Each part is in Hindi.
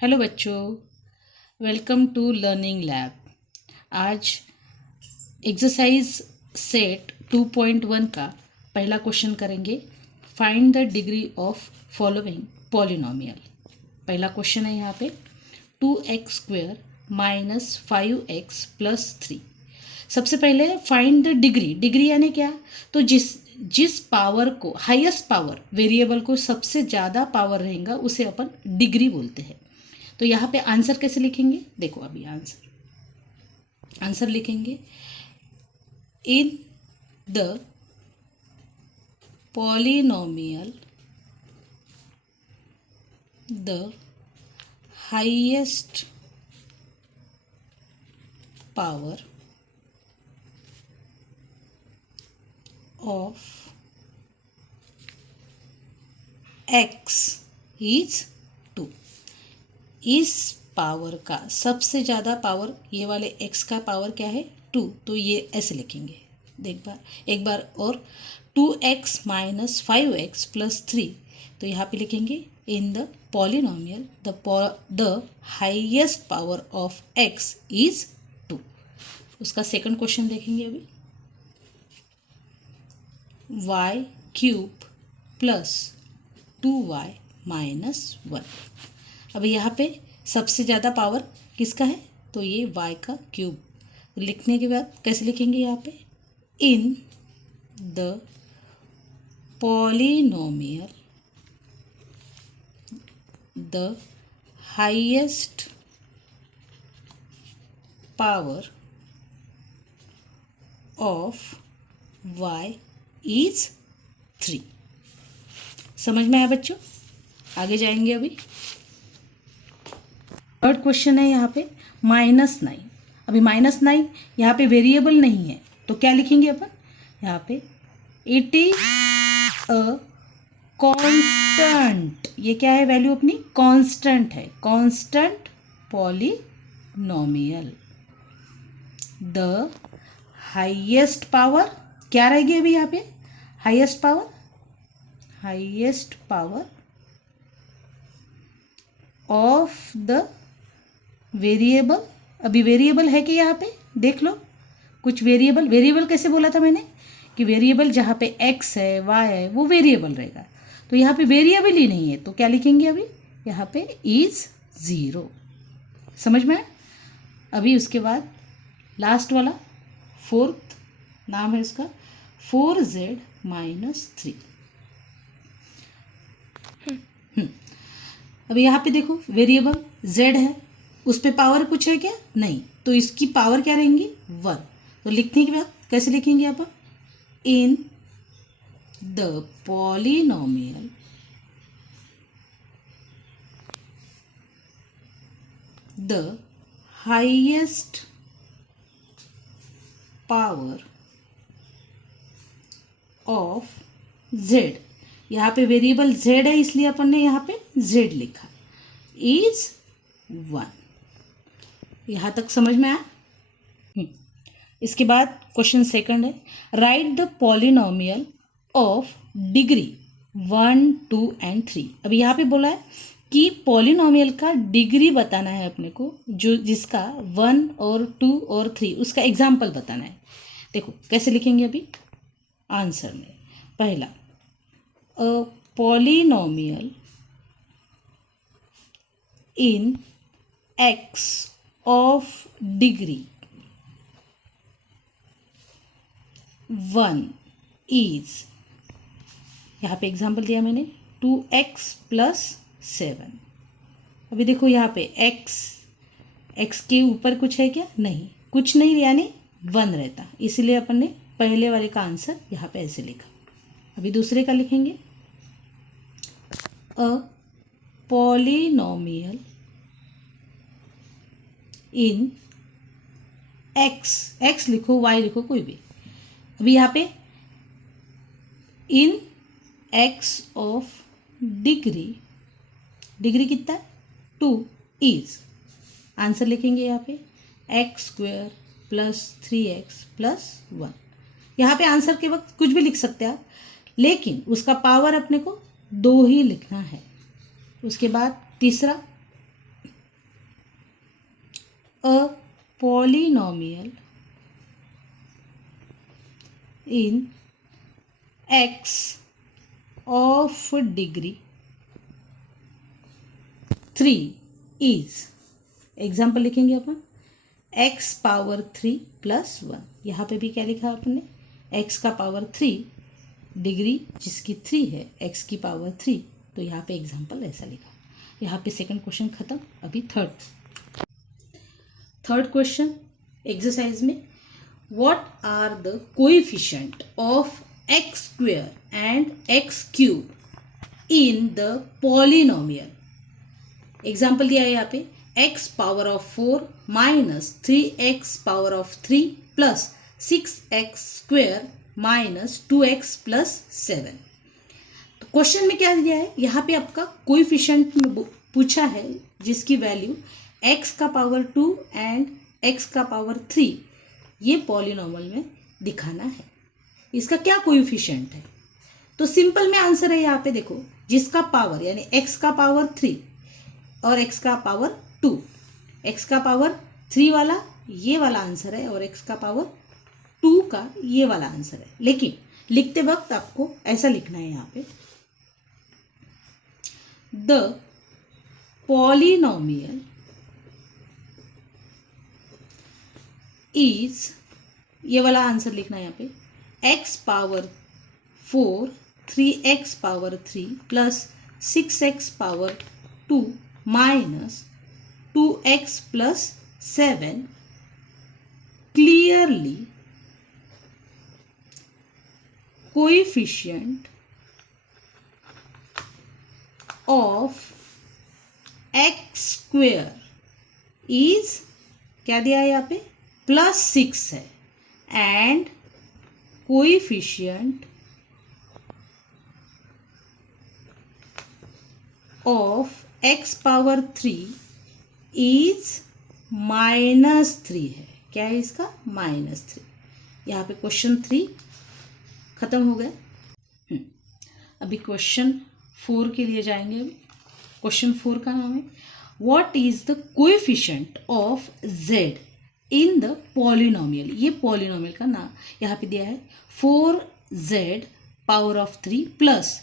हेलो बच्चों, वेलकम टू लर्निंग लैब। आज एक्सरसाइज सेट 2.1 का पहला क्वेश्चन करेंगे। Find the degree of following polynomial. पहला क्वेश्चन है यहाँ पे 2x² माइनस 5x प्लस 3। सबसे पहले फाइंड द डिग्री। डिग्री यानी क्या? तो जिस पावर को, हाईएस्ट पावर वेरिएबल को सबसे ज़्यादा पावर रहेगा उसे अपन डिग्री बोलते हैं। तो यहाँ पे आंसर कैसे लिखेंगे? देखो अभी आंसर लिखेंगे इन the polynomial the highest power of x is 2। इस पावर का सबसे ज़्यादा पावर, ये वाले x का पावर क्या है? 2। तो ये ऐसे लिखेंगे। एक बार और 2x माइनस 5x प्लस 3। तो यहाँ पे लिखेंगे इन the polynomial the highest power of x is 2। उसका सेकंड क्वेश्चन देखेंगे अभी। y³ plus 2y minus 1। अब यहाँ पे सबसे ज़्यादा पावर किसका है? तो ये y का क्यूब। लिखने के बाद कैसे लिखेंगे यहाँ पे? इन the polynomial the highest power of y is 3। समझ में आया बच्चों? आगे जाएंगे अभी। थर्ड क्वेश्चन है यहाँ पे -9। अभी -9 यहाँ पे वेरिएबल नहीं है तो क्या लिखेंगे अपन? यहाँ पे इट इज अ कांस्टेंट। ये क्या है? वैल्यू अपनी कांस्टेंट है। Constant polynomial the highest power क्या रहेगी अभी यहाँ पे? Highest power of the variable. अभी वेरिएबल है कि यहाँ पे देख लो कुछ वेरिएबल कैसे बोला था मैंने कि वेरिएबल जहाँ पे x है y है वो वेरिएबल रहेगा। तो यहाँ पे वेरिएबल ही नहीं है तो क्या लिखेंगे अभी? यहाँ पे इज 0। समझ में आया? अभी उसके बाद लास्ट वाला फोर्थ नाम है उसका 4z माइनस 3। अभी यहाँ पे देखो वेरिएबल z है, उस पर पावर कुछ है क्या? नहीं। तो इसकी पावर क्या रहेंगी? 1। तो लिखने के बाद कैसे लिखेंगे आप? इन the polynomial the highest power of z। यहाँ पे वेरिएबल z है इसलिए अपन ने यहाँ पे z लिखा, इज 1। यहाँ तक समझ में आया? इसके बाद क्वेश्चन सेकंड है right the polynomial of degree 1, 2 and 3। अभी यहाँ पे बोला है कि पॉलिनोमियल का डिग्री बताना है अपने को, जो जिसका 1 और 2 और 3 उसका एग्जाम्पल बताना है। देखो कैसे लिखेंगे अभी आंसर में। पहला a polynomial in x of degree 1 is, यहाँ पे एग्जाम्पल दिया मैंने 2x प्लस 7। अभी देखो यहाँ पे x के ऊपर कुछ है क्या? नहीं, कुछ नहीं, यानी 1 रहता, इसलिए अपन ने पहले वाले का आंसर यहाँ पे ऐसे लिखा। अभी दूसरे का लिखेंगे अ पॉलिनोमियल इन x लिखो, y लिखो, कोई भी। अभी यहाँ पे इन x ऑफ डिग्री कितना है? 2 इज, आंसर लिखेंगे यहाँ पे x² प्लस 3x प्लस 1। यहाँ पे आंसर के वक्त कुछ भी लिख सकते हैं आप, लेकिन उसका पावर अपने को 2 ही लिखना है। उसके बाद तीसरा a polynomial in x of degree 3 is, example लिखेंगे अपन, x पावर 3 प्लस 1। यहाँ पे भी क्या लिखा आपने, x का पावर 3, डिग्री जिसकी 3 है, x की पावर 3, तो यहाँ पे एग्जाम्पल ऐसा लिखा। यहाँ पे सेकंड क्वेश्चन खत्म। अभी थर्ड क्वेश्चन एक्सरसाइज में, what are the coefficient of x square and x cube in the polynomial. Example दिया है यहाँ पे, x power of 4 minus 3x power of 3 plus 6x square minus 2x plus 7। तो क्वेश्चन में क्या दिया है, यहाँ पे आपका कोएफिशिएंट में पूछा है जिसकी वैल्यू x का पावर 2 एंड x का पावर 3 ये पॉलिनोमियल में दिखाना है। इसका क्या कोएफिशिएंट है, तो सिंपल में आंसर है यहाँ पे देखो, जिसका पावर यानी x का पावर 3 और x का पावर 2, x का पावर 3 वाला ये वाला आंसर है और x का पावर 2 का ये वाला आंसर है। लेकिन लिखते वक्त आपको ऐसा लिखना है यहाँ पे, द पॉलिनोमियल इज, ये वाला आंसर लिखना है यहाँ पे, x power 4 3x power 3 plus 6x power 2 minus 2x plus 7 clearly coefficient of x square is, क्या दिया है यहाँ पे, +6 है, and coefficient of x power 3 is -3 है। क्या है इसका, -3। यहाँ पे क्वेश्चन 3 खत्म हो गया। अभी क्वेश्चन 4 के लिए जाएंगे। अभी क्वेश्चन 4 का नाम है, what is the coefficient of z in the polynomial. ये पॉलिनोमियल का नाम यहाँ पे दिया है, 4z power of 3 plus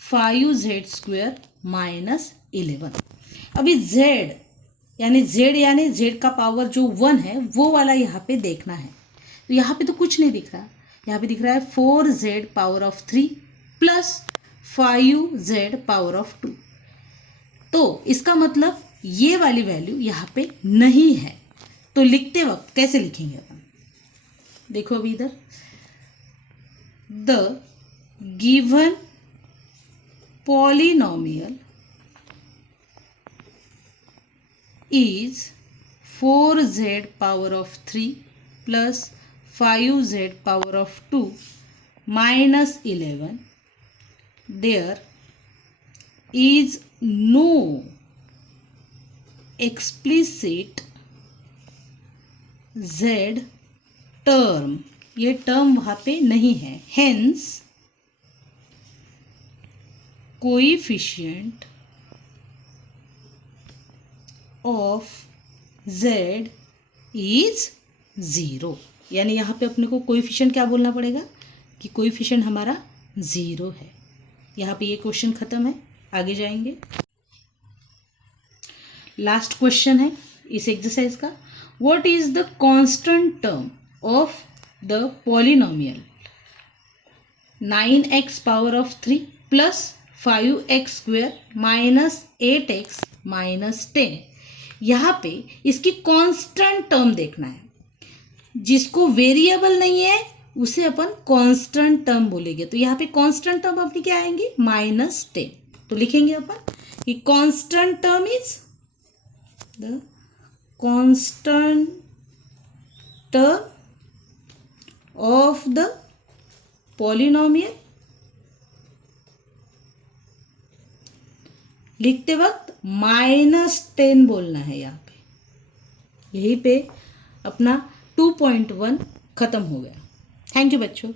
5z square minus 11। अभी z यानी z का पावर जो 1 है वो वाला यहाँ पे देखना है। तो यहाँ पे तो कुछ नहीं दिख रहा, यहाँ पे दिख रहा है 4z power of 3 plus 5z power of 2। तो इसका मतलब ये वाली वैल्यू यहाँ पे नहीं है। तो लिखते वक्त कैसे लिखेंगे अपन, देखो अभी इधर, the given polynomial is 4z power of 3 plus 5z power of 2 minus 11. There is no explicit z term, ये टर्म वहाँ पे नहीं है, hence coefficient of z is 0। यानी यहाँ पे अपने को कोएफिशिएंट क्या बोलना पड़ेगा कि कोएफिशिएंट हमारा 0 है। यहाँ पे ये क्वेश्चन खत्म है। आगे जाएंगे, लास्ट क्वेश्चन है इस एक्सरसाइज का, what is the constant term of the polynomial 9x power of 3 plus 5x square minus 8x minus 10। यहाँ पे इसकी कांस्टेंट टर्म देखना है, जिसको वेरिएबल नहीं है उसे अपन कांस्टेंट टर्म बोलेंगे। तो यहाँ पे कांस्टेंट टर्म अपनी क्या आएंगी, -10। तो लिखेंगे अपन कि constant term is the constant term of the polynomial. लिखते वक्त -10 बोलना है यहाँ पे। यहीं पे अपना 2.1 खत्म हो गया। थैंक यू बच्चों।